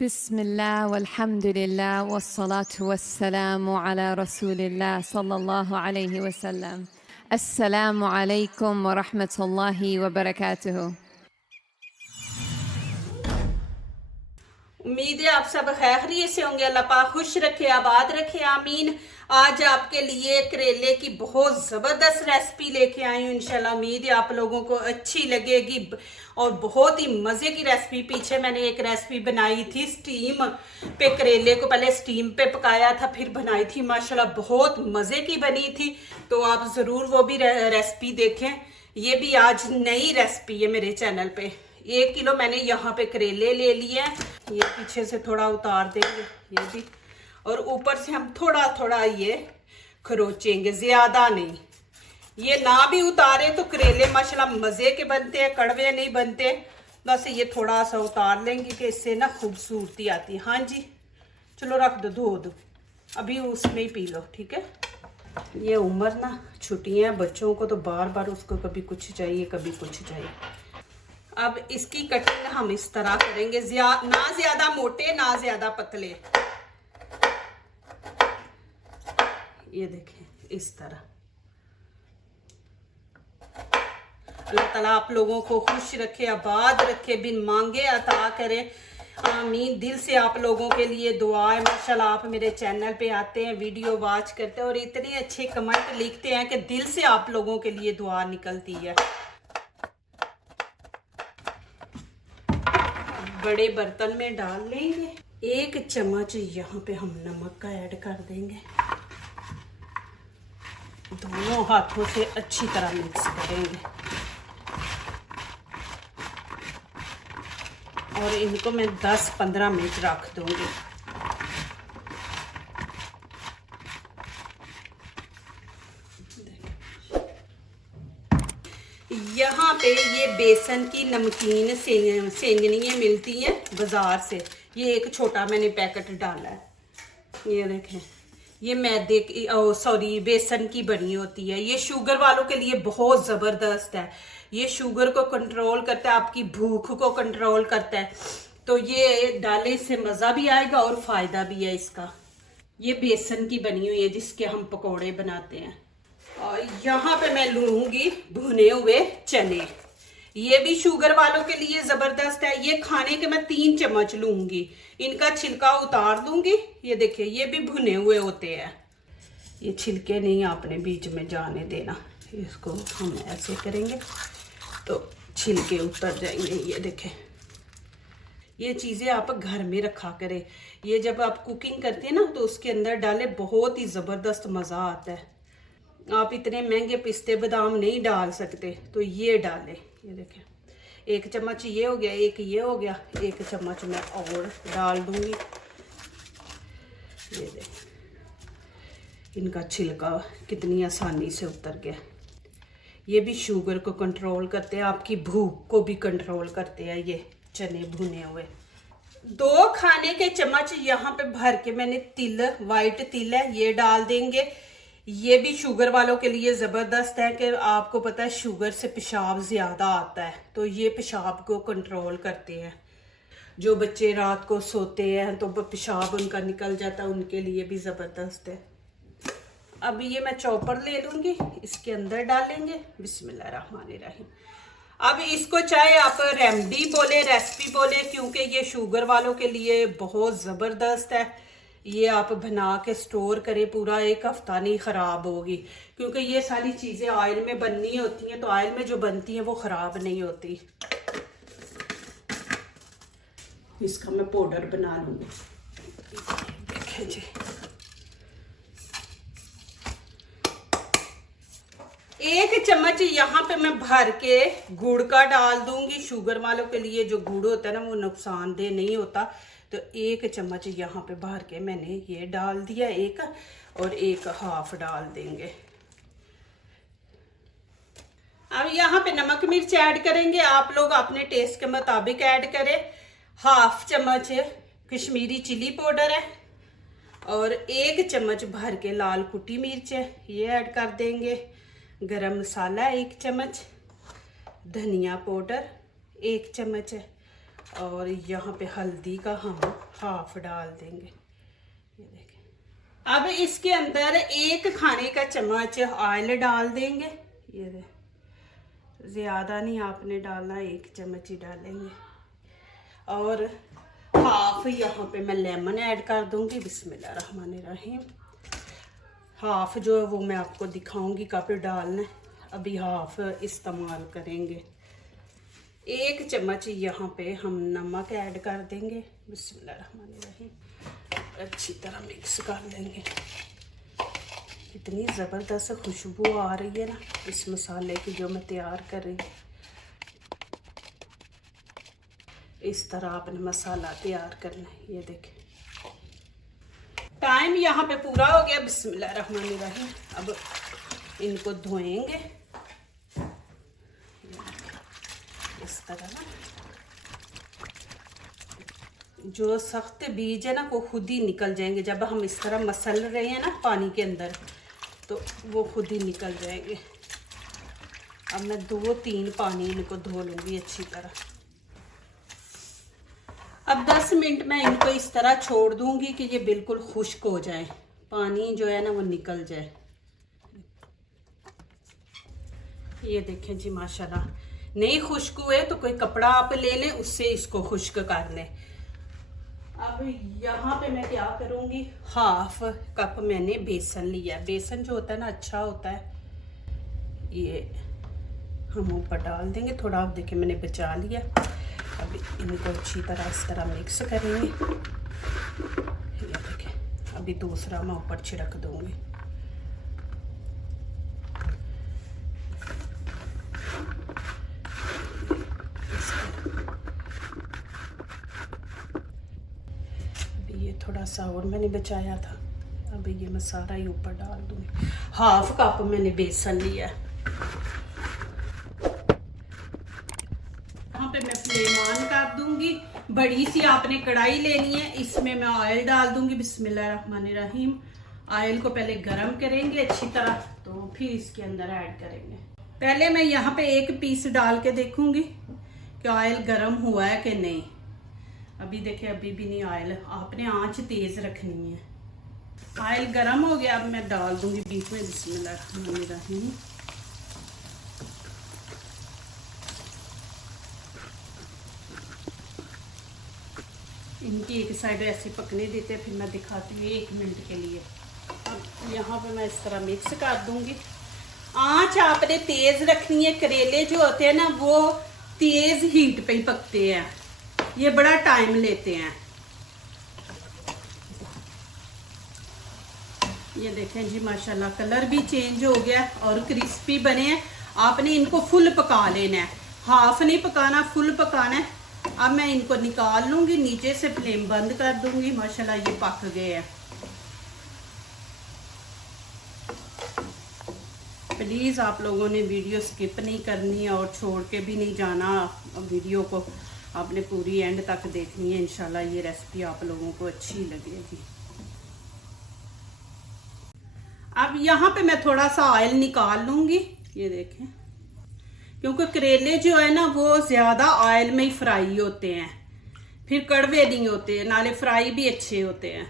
बिस्मिल्लाह वल्हम्दुलिल्लाह वस्सलातु वस्सलामु अला रसूलिल्लाह सल्लल्लाहु अलैहि वसल्लम। अस्सलामु अलैकुम व रहमतुल्लाहि व बरकातुहू। उम्मीद है आप सब खैरियत से होंगे। अल्लाह पाक खुश रखे, आबाद रखे, आमीन। आज आपके लिए करेले की बहुत ज़बरदस्त रेसिपी लेके आई हूँ। इंशाल्लाह उम्मीद है आप लोगों को अच्छी लगेगी और बहुत ही मज़े की रेसिपी। पीछे मैंने एक रेसिपी बनाई थी स्टीम पे, करेले को पहले स्टीम पे पकाया था फिर बनाई थी, माशाल्लाह बहुत मज़े की बनी थी। तो आप ज़रूर वो भी रेसिपी देखें। ये भी आज नई रेसिपी है मेरे चैनल पे। 1 किलो मैंने यहाँ पे करेले ले लिए हैं। ये पीछे से थोड़ा उतार देंगे ये भी, और ऊपर से हम थोड़ा थोड़ा ये खरोचेंगे, ज्यादा नहीं। ये ना भी उतारे तो करेले माशाल्लाह मजे के बनते हैं, कड़वे नहीं बनते। बस ये थोड़ा सा उतार लेंगे कि इससे ना खूबसूरती आती है। हाँ जी, चलो रख दो, धो दो, अभी उसमें ही पी लो, ठीक है। ये उम्र ना छुट्टियां बच्चों को, तो बार बार उसको कभी कुछ चाहिए कभी कुछ चाहिए। अब इसकी कटिंग हम इस तरह करेंगे, ना ज्यादा मोटे ना ज्यादा पतले। ये देखें इस तरह। अल्लाह ताला आप लोगों को खुश रखे, आबाद रखे, बिन मांगे अता करे, आमीन। दिल से आप लोगों के लिए दुआ है। माशाल्लाह आप मेरे चैनल पे आते हैं, वीडियो वॉच करते हैं और इतने अच्छे कमेंट लिखते हैं कि दिल से आप लोगों के लिए दुआ निकलती है। बड़े बर्तन में डाल लेंगे। 1 चम्मच यहाँ पे हम नमक का ऐड कर देंगे। दोनों हाथों से अच्छी तरह मिक्स करेंगे और इनको मैं 10-15 मिनट रख दूंगी। यहाँ पे ये बेसन की नमकीन सेंगनियाँ मिलती हैं बाजार से। ये एक छोटा मैंने पैकेट डाला है। ये देखें, ये मैदे की सॉरी बेसन की बनी होती है। ये शुगर वालों के लिए बहुत ज़बरदस्त है। ये शुगर को कंट्रोल करता है, आपकी भूख को कंट्रोल करता है। तो ये डाले से मज़ा भी आएगा और फ़ायदा भी है इसका। ये बेसन की बनी हुई है जिसके हम पकोड़े बनाते हैं। और यहाँ पे मैं लूंगी भुने हुए चने। ये भी शुगर वालों के लिए जबरदस्त है। ये खाने के मैं 3 चम्मच लूंगी। इनका छिलका उतार दूंगी। ये देखिए ये भी भुने हुए होते हैं। ये छिलके नहीं आपने बीच में जाने देना। इसको हम ऐसे करेंगे तो छिलके उतर जाएंगे। ये देखें, ये चीज़ें आप घर में रखा करें। ये जब आप कुकिंग करते हैं ना तो उसके अंदर डाले, बहुत ही ज़बरदस्त मज़ा आता है। आप इतने महंगे पिस्ते बादाम नहीं डाल सकते तो ये डालें। ये देखें 1 चम्मच ये हो गया, 1 ये हो गया, 1 चम्मच मैं और डाल दूंगी। ये देखें इनका छिलका कितनी आसानी से उतर गया। ये भी शुगर को कंट्रोल करते हैं, आपकी भूख को भी कंट्रोल करते हैं। ये चने भुने हुए 2 खाने के चम्मच यहाँ पे भर के मैंने तिल, वाइट तिल है, ये डाल देंगे। ये भी शुगर वालों के लिए ज़बरदस्त है कि आपको पता है शुगर से पेशाब ज़्यादा आता है, तो ये पेशाब को कंट्रोल करते हैं। जो बच्चे रात को सोते हैं तो पेशाब उनका निकल जाता है, उनके लिए भी ज़बरदस्त है। अब ये मैं चॉपर ले लूँगी, इसके अंदर डालेंगे। बिस्मिल्लाहिर्रहमानिर्रहीम। अब इसको चाहे आप रेमेडी बोले, रेसिपी बोले, क्योंकि ये शुगर वालों के लिए बहुत ज़बरदस्त है। ये आप बना के स्टोर करें, पूरा 1 हफ्ता नहीं ख़राब होगी, क्योंकि ये सारी चीज़ें ऑयल में बननी होती हैं। तो ऑयल में जो बनती हैं वो ख़राब नहीं होती। इसका मैं पाउडर बना लूँगी। देखिए जी, 1 चम्मच यहाँ पे मैं भर के गुड़ का डाल दूंगी। शुगर वालों के लिए जो गुड़ होता है ना वो नुकसानदेह नहीं होता। तो 1 चम्मच यहाँ पे भर के मैंने ये डाल दिया 1, और 1 हाफ डाल देंगे। अब यहाँ पे नमक मिर्च ऐड करेंगे, आप लोग अपने टेस्ट के मुताबिक ऐड करें। 1/2 चम्मच कश्मीरी चिली पाउडर है और 1 चम्मच भर के लाल कुटी मिर्च है, ये ऐड कर देंगे। गरम मसाला 1 चम्मच, धनिया पाउडर 1 चम्मच है, और यहाँ पे हल्दी का हम हाफ डाल देंगे। ये देखें। अब इसके अंदर 1 खाने का चम्मच ऑयल डाल देंगे। ये देखें, ज़्यादा नहीं आपने डालना, 1 चम्मच ही डालेंगे। और हाफ यहाँ पे मैं लेमन ऐड कर दूंगी। बिस्मिल्लाहिर्रहमानिर्रहीम। हाफ जो है वो मैं आपको दिखाऊंगी कब डालना है, अभी हाफ इस्तेमाल करेंगे। 1 चम्मच यहाँ पे हम नमक ऐड कर देंगे। बिस्मिल्लाहिर्रहमानिर्रहीम। अच्छी तरह मिक्स कर लेंगे। इतनी ज़बरदस्त खुशबू आ रही है ना इस मसाले की जो मैं तैयार कर रही हूँ। इस तरह आपने मसाला तैयार करना है। ये देखें, टाइम यहाँ पे पूरा हो गया। बिस्मिल्लाहिर्रहमानिर्रहीम। अब इनको धोएंगे इस तरह ना। जो सख्त बीज है ना वो खुद ही निकल जाएंगे जब हम इस तरह मसल रहे हैं ना पानी के अंदर, तो वो खुद ही निकल जाएंगे। अब मैं 2-3 पानी इनको धो लूँगी अच्छी तरह। अब 10 मिनट मैं इनको इस तरह छोड़ दूँगी कि ये बिल्कुल खुश्क हो जाए, पानी जो है ना वो निकल जाए। ये देखें जी माशाल्लाह। नहीं खुश्क हुए तो कोई कपड़ा आप ले लें, उससे इसको खुश्क कर लें। अब यहाँ पे मैं क्या करूँगी, हाफ कप मैंने बेसन लिया। बेसन जो होता है ना अच्छा होता है, ये हम ऊपर डाल देंगे। थोड़ा आप देखें मैंने बचा लिया। अब इनको अच्छी तरह इस तरह मिक्स करेंगे। ये देखें, अभी दूसरा मैं ऊपर छिड़क दूँगी। थोड़ा सा और मैंने बचाया था, अभी ये मैं सारा ही ऊपर डाल दूँगी। हाफ कप मैंने बेसन लिया। यहाँ पे मैं फ्लेम ऑन कर दूँगी। बड़ी सी आपने कढ़ाई लेनी है, इसमें मैं ऑयल डाल दूँगी। बिस्मिल्लाहिर्रहमानिर्रहीम। ऑयल को पहले गरम करेंगे अच्छी तरह, तो फिर इसके अंदर ऐड करेंगे। पहले मैं यहाँ पे 1 पीस डाल के देखूँगी कि ऑयल गरम हुआ है कि नहीं। अभी देखिए अभी भी नहीं, ऑयल आपने आंच तेज रखनी है। ऑयल गरम हो गया, अब मैं डाल दूंगी बीच में। बिस्मिल्लाहिर्रहमानिर्रहीम। इनकी एक साइड ऐसे पकने देते हैं, फिर मैं दिखाती हूँ 1 मिनट के लिए। अब यहाँ पे मैं इस तरह मिक्स कर दूंगी। आंच आपने तेज रखनी है। करेले जो होते हैं ना वो तेज हीट पे ही पकते हैं, ये बड़ा टाइम लेते हैं। ये देखें जी माशाल्लाह, कलर भी चेंज हो गया और क्रिस्पी बने हैं। आपने इनको फुल पका लेना है, हाफ नहीं पकाना, फुल पकाना है। अब मैं इनको निकाल लूँगी, नीचे से फ्लेम बंद कर दूँगी। माशाल्लाह ये पक गए हैं। प्लीज़ आप लोगों ने वीडियो स्किप नहीं करनी और छोड़ के भी नहीं जाना। वीडियो को आपने पूरी एंड तक देखनी है। इंशाल्लाह ये रेसिपी आप लोगों को अच्छी लगेगी। अब यहाँ पे मैं थोड़ा सा ऑयल निकाल लूँगी। ये देखें, क्योंकि करेले जो है ना वो ज़्यादा ऑयल में ही फ्राई होते हैं, फिर कड़वे नहीं होते, नाले फ्राई भी अच्छे होते हैं।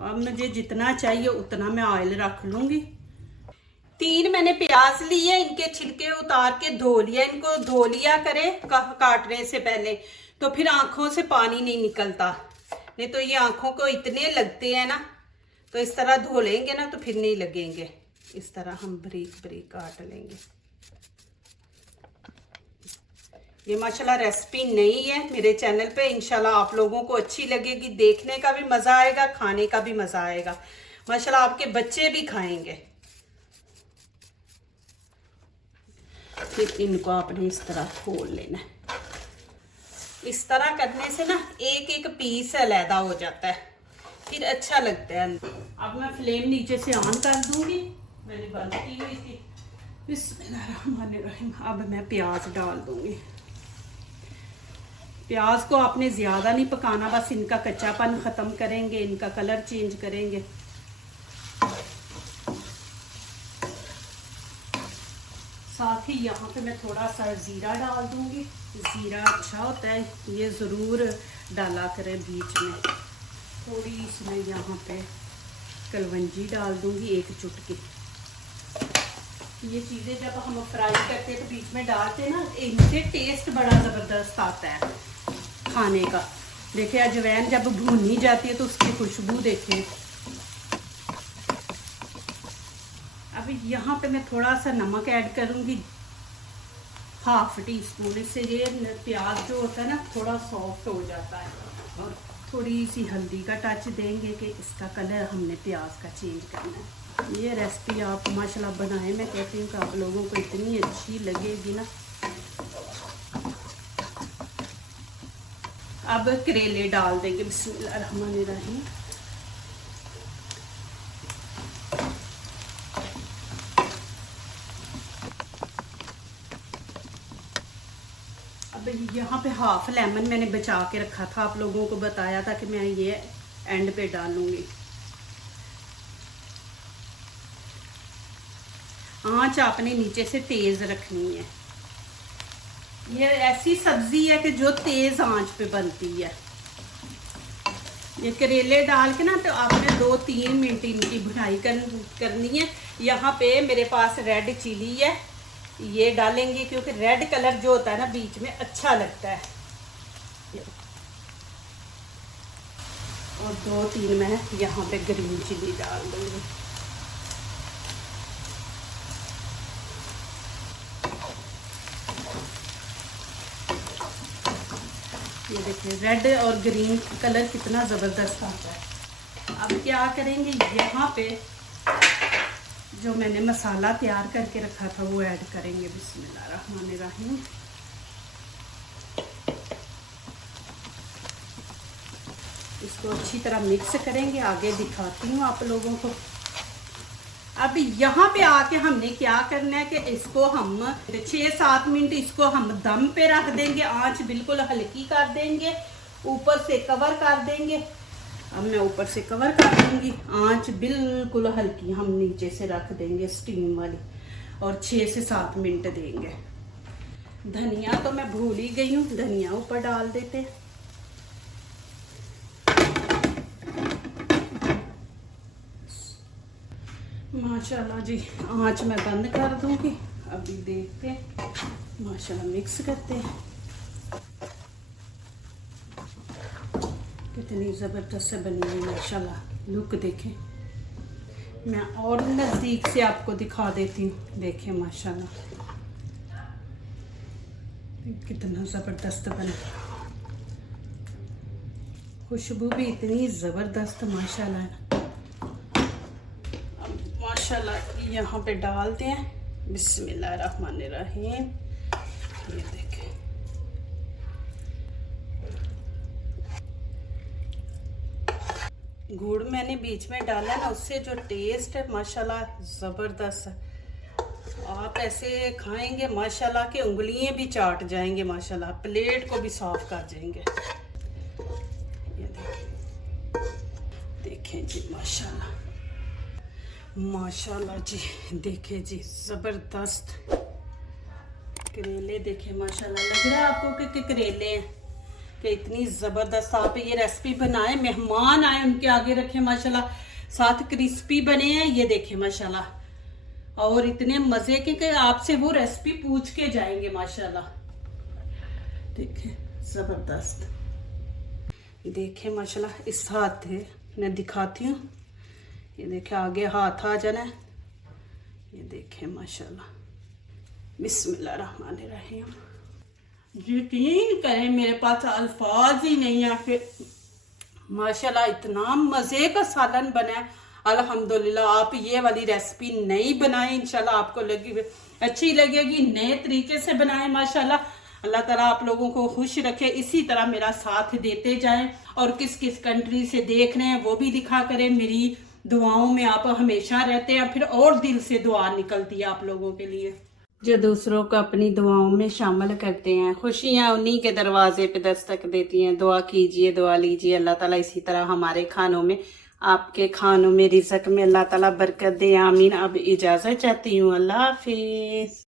अब मुझे जितना चाहिए उतना मैं ऑयल रख लूँगी। 3 मैंने प्याज लिए, इनके छिलके उतार के धो लिया। इनको धो लिया करें काटने से पहले, तो फिर आंखों से पानी नहीं निकलता। नहीं तो ये आंखों को इतने लगते हैं ना, तो इस तरह धो लेंगे ना तो फिर नहीं लगेंगे। इस तरह हम बारीक बारीक काट लेंगे। ये माशाल्लाह रेसिपी नई है मेरे चैनल पे, इंशाल्लाह आप लोगों को अच्छी लगेगी। देखने का भी मज़ा आएगा, खाने का भी मज़ा आएगा। माशाल्लाह आपके बच्चे भी खाएंगे। फिर इनको आपने इस तरह खोल लेना है। इस तरह करने से ना 1-1 पीस अलग हो जाता है, फिर अच्छा लगता है। अब मैं फ्लेम नीचे से ऑन कर दूंगी, मैंने बंद की हुई थी। बिस्मिल्लाहिर्रहमानिर्रहीम। अब मैं प्याज डाल दूंगी। प्याज को आपने ज़्यादा नहीं पकाना, बस इनका कच्चापन ख़त्म करेंगे, इनका कलर चेंज करेंगे। साथ ही यहाँ पे मैं थोड़ा सा ज़ीरा डाल दूंगी। ज़ीरा जीरा अच्छा होता है, ये ज़रूर डाला करें बीच में। थोड़ी इसमें यहाँ पे कलवंजी डाल दूँगी, एक चुटकी। ये चीज़ें जब हम फ्राई करते हैं तो बीच में डालते हैं ना, इनसे टेस्ट बड़ा ज़बरदस्त आता है खाने का। देखिए अजवाइन जब भुनी जाती है तो उसकी खुशबू देखें। अब यहाँ पे मैं थोड़ा सा नमक ऐड करूँगी, 1/2 टीस्पून। इससे ये प्याज जो होता है ना थोड़ा सॉफ्ट हो जाता है। और थोड़ी सी हल्दी का टच देंगे कि इसका कलर हमने प्याज का चेंज करना है। ये रेसिपी आप माशाल्लाह बनाएं, मैं कहती हूँ कि आप लोगों को इतनी अच्छी लगेगी ना। अब करेले डाल देंगे, बिस्मिल्लाहिर्रहमानिर्रहीम। अब यहाँ पे 1/2 लेमन मैंने बचा के रखा था, आप लोगों को बताया था कि मैं ये एंड पे डालूंगी। आंच आपने नीचे से तेज रखनी है। ये ऐसी सब्जी है कि जो तेज आंच पे बनती है। ये करेले डाल के ना तो आपने 2-3 मिनट इनकी भुनाई करनी है। यहाँ पे मेरे पास रेड चिली है, ये डालेंगे क्योंकि रेड कलर जो होता है ना बीच में अच्छा लगता है। और 2-3 मैं यहाँ पे ग्रीन चिली डाल दूँगी। ये देखिए रेड और ग्रीन कलर कितना ज़बरदस्त आता है। अब क्या करेंगे, यहाँ पे जो मैंने मसाला तैयार करके रखा था वो ऐड करेंगे। बिस्मिल्लाहिर्रहमानिर्रहीम। इसको अच्छी तरह मिक्स करेंगे, आगे दिखाती हूँ आप लोगों को। अब यहाँ पे आके हमने क्या करना है कि इसको हम 6-7 मिनट इसको हम दम पे रख देंगे। आंच बिल्कुल हल्की कर देंगे, ऊपर से कवर कर देंगे। अब मैं ऊपर से कवर कर दूंगी, आंच बिल्कुल हल्की हम नीचे से रख देंगे स्टीम वाली, और 6 से 7 मिनट देंगे। धनिया तो मैं भूल ही गई हूँ, धनिया ऊपर डाल देते हैं। माशाल्लाह जी, आंच मैं बंद कर दूंगी। अभी देखते हैं, माशाल्लाह मिक्स करते हैं। कितनी ज़बरदस्त से बनी है माशाल्लाह, लुक देखें। मैं और नज़दीक से आपको दिखा देती हूँ, देखें माशाल्लाह कितना ज़बरदस्त बना। खुशबू भी इतनी ज़बरदस्त माशाल्लाह है। माशाल्लाह यहाँ पे डालते हैं, बिस्मिल्लाहिर्रहमानिर्रहीम। ये देखें, गुड़ मैंने बीच में डाला ना, उससे जो टेस्ट है माशाल्लाह ज़बरदस्त है। आप ऐसे खाएंगे माशाल्लाह कि उंगलियां भी चाट जाएंगे माशाल्लाह, प्लेट को भी साफ कर जाएंगे। ये देखें जी माशाल्लाह माशाल्लाह जी, देखे जी ज़बरदस्त करेले। देखे माशाल्लाह, लग रहा है आपको कि करेले हैं कि इतनी ज़बरदस्त। आप ये रेसिपी बनाएं, मेहमान आए उनके आगे रखें माशाल्लाह, साथ क्रिस्पी बने हैं। ये देखें माशाल्लाह, और इतने मज़े के कि आपसे वो रेसिपी पूछ के जाएंगे माशाल्लाह। देखें ज़बरदस्त, देखें माशाल्लाह। इस हाथ है मैं दिखाती हूँ, ये देखें आगे हाथ आ जाना है। ये देखें माशाल्लाह, बिस्मिल्लाहिर्रहमानिर्रहीम। यकीन करें मेरे पास अल्फाज ही नहीं है कि माशाल्लाह इतना मज़े का सालन बना है। अल्हम्दुलिल्लाह, आप ये वाली रेसिपी नहीं बनाएं, इंशाल्लाह आपको अच्छी लगेगी। नए तरीके से बनाएं माशाल्लाह। अल्लाह ताला आप लोगों को खुश रखे, इसी तरह मेरा साथ देते जाएं। और किस किस कंट्री से देख रहे हैं वो भी दिखा करें। मेरी दुआओं में आप हमेशा रहते हैं, फिर और दिल से दुआ निकलती है आप लोगों के लिए। जो दूसरों को अपनी दुआओं में शामिल करते हैं, खुशियां उन्हीं के दरवाजे पे दस्तक देती हैं। दुआ कीजिए, दुआ लीजिए, अल्लाह ताला इसी तरह हमारे खानों में, आपके खानों में, रिज़्क़ में अल्लाह ताला बरकत दे, आमीन। अब इजाज़त चाहती हूँ, अल्लाह हाफिज़।